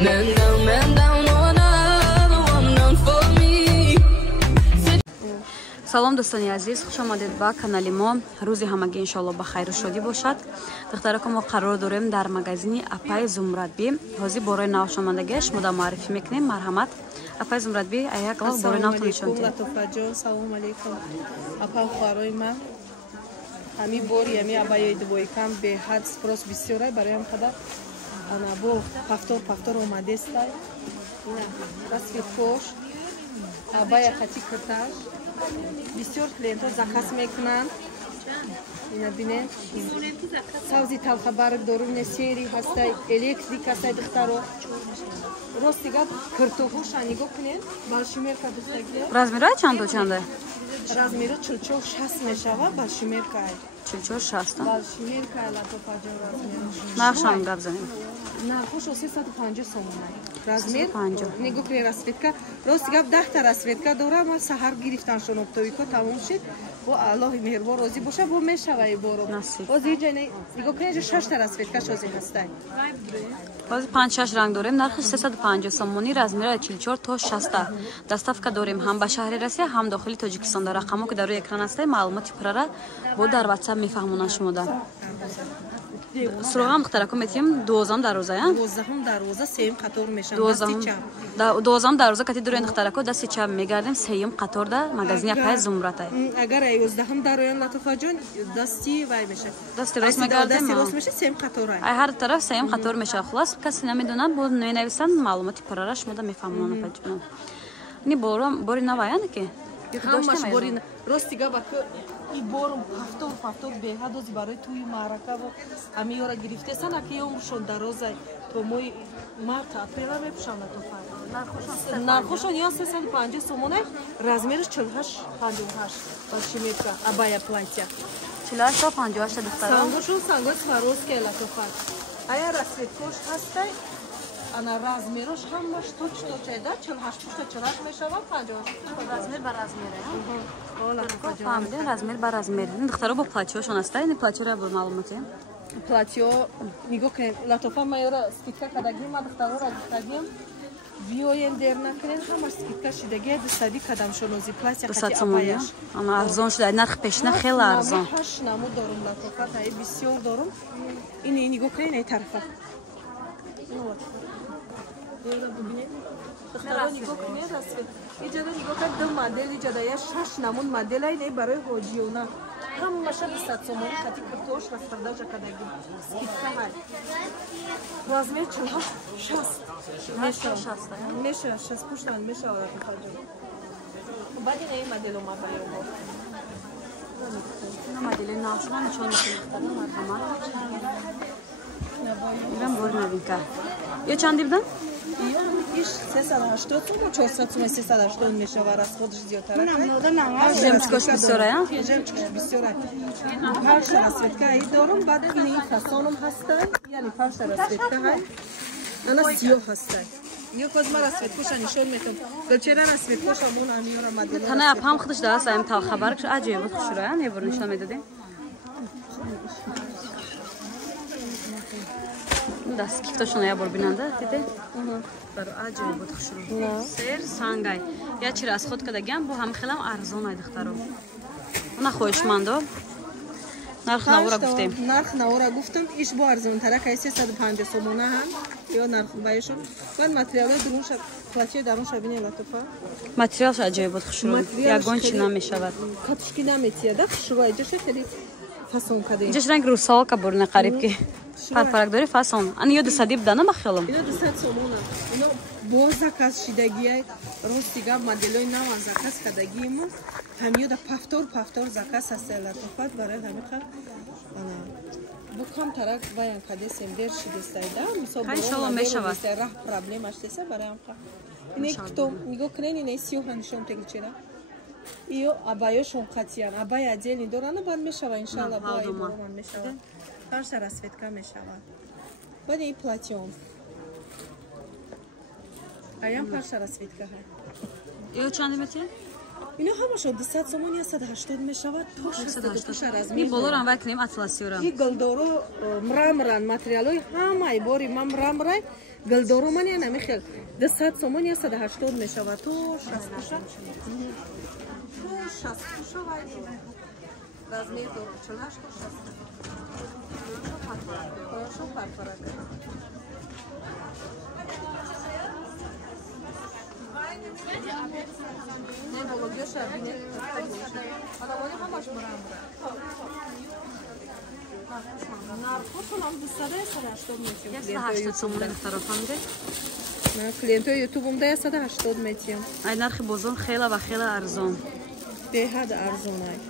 Man down on another one done for me. салом дӯстони азиз, хуш омадед ба канали мо. рӯзи ҳамагӣ иншоалло ба хайру шодӣ бошад. духтарако мо қарор дорем дар магазини Апай Зумрадби ҳозир бораи навш омадагиаш мода муаррифӣ мекунем. Марҳамат Апай Зумрадби, аяк лав бораи навтон нишон дед. Салом алейкум. Апа хӯрои ман ҳами бори ҳами абаёи дубойкам беҳад спрос бисёрай бароям қадар ана бо пафтор омадестай ина расви кош абая хати кирташ бисёр клиентҳо заказ мекунанд. ина бинед савзи талхабарк дорум не сери ҳастай электрик ҳастай духтаро ростига киртоҳоша нигоҳ кунед балшимерка дустаги размерҳои чанду чанда? размери 44-60 мешава балшимерка 44-60 балшимерка латофаҷон размери нақшам гап занем. нархош 350 сомон размер нигоҳ кунед расветка рости гап 10 та расветка дорам ва саҳар гирифтаншон обтовико тамом шид бо аллоҳи меҳрбон розӣ боша бо мешаваи боро ҳозир ҷай нигоҳ кунед 6 та расветка шозе ҳастай ҳозир 5-6 ранг дорем. нархи 350 сомонӣ, размери 44 то 60. доставка дорем ҳам ба шаҳри Россия, ҳам дохили Тоҷикистон. дар рақамо ки дар рӯи экран ҳастай маълумоти пуррара бо дар WhatsApp мефаҳмонам шумода. суроғам духтарако метиҳем 12 дароза я 12 дароза 3 қатор мешавад 12 дароза кати дурен духтарако дасти чап мегардем 3 қатор да магазини Апай Зумрад. агар 11 дароян латофаҷон дасти вай мешавад дасти рост мегардем дасти рост мешавад 3 қатор ай ҳар тараф 3 қатор мешавад. хулос каси намедона бо менависанд маълумоти пуррара шумода мефаҳмонам паҷон ини бори наваяна ки ҳамаш бори рости габа ки и борум пафтор беҳад ози барои туи маърака во ҳамиёра гирифтесан аки ёмшон дарозай то мои марта апрела мепушам латофа нархошон я 350 сомонай размериш 48-58 балшимерка абая платья 48 то 58 духтара сангошон сангои сваровская латофа ая расветкош ҳастай ана размерош ҳамаш точно чайда 48 пушта 48 мешавад 50 размер ба размер фаҳмидем размер ба размер духтаро бо платьёшон ҳастай ин платьёра бо маълумоти платьё нигоҳ кунед латофа маёра скидка кадагим ма духтарора гуфтагим биёен дер накунед ҳамаш скидка шидагия 200 кадамшонози платья хати абаяш ана арзон шуда нархи пешна хеле арзон 8 намо дорум латофа таи бисёр дорум ини нигоҳ кунед ин тарафа иҷада нигоҳ кард ду модел иҷада я 6 намун моделай не барои ҳоҷиёна ҳамаша 200 сомон хати киртош распродажа кадаги скидка ҳай размер 60 мешава 60 пуштан мешава хаҷон баъди не модело ма баёбо модели навшуна нишон мекунем марҳамат ирам бори новинка ё чанди будан иш 380 сом 400 сом 380 мешава расходиш зиёдтар жемчкош бисёрая жемчкош бисёрая пашта расветка ай дорум баъд ин фасоном ҳастай яъни пашта расветка ҳай ана сиёҳ ҳастай ёкозма расветкоша нишон метам галчера расветкоша бун амиёра модел тана апам худаш даст аим тал хабар кш аҷоиб хушурая не бор нишон медадем даст кифтошона я бор бинанда диде баро аҷоиб буд хушуру сер сангай я чи расход кадагиам бо ҳам хелам арзонай духтаро на хоҳишмандо нарх навора гуфтем нарх навора гуфтам иш бо арзонтара кай 350 сомона ҳам ё нарх байшон баъд материала дурунша платьё дарунша бинем латофа материалш аҷоиб буд хушуру ягон чи намешавад катишки наметияда хушуру иҷоша хели фасон каде иҷош ранг русалка бурна қариб ки парпаракдори фасон ани ё 200 будана ба хиёлам ино 200 сомона ино бо заказ шидагиай рости гап моделои нава заказ кадагиимо ҳамиёда пафтор заказ ҳастай латофат барои ҳамиқа ана бо камтарак ваян кадесем дер шидестайда мисол иншалло мешавад раҳ проблемаш деса барои ҳамқа ине китоб нигоҳ кунед ине сиёҳа нишон тегличера иё абаёшон қатиян абай отдельни дорана баъд мешава иншалла бои боруман мешава пашта расветка мешавад баъд ин платьём аям пашта расветка ҳай ё чанди метия اینا همشون 200 سومون یا 180 میشود تا 62 размер. این بالا رو کنیم اطلسیورم. این گلدارو مرمران ماتریالای همه باری من مرمرای گلدارو من یعنی میخیل 200 سومون یا 180 میشود تو 60 размер دارو 48 شو فرق نه بولو شبینه آدمانی همش مرمره نرخشون هم 280 میشه 180 سومون طرفم ده. من کلینت‌های یوتیوبم ده 180 میتیم. ای نرخ بازار خیلی و خیلی ارزان. به حد ارزانه.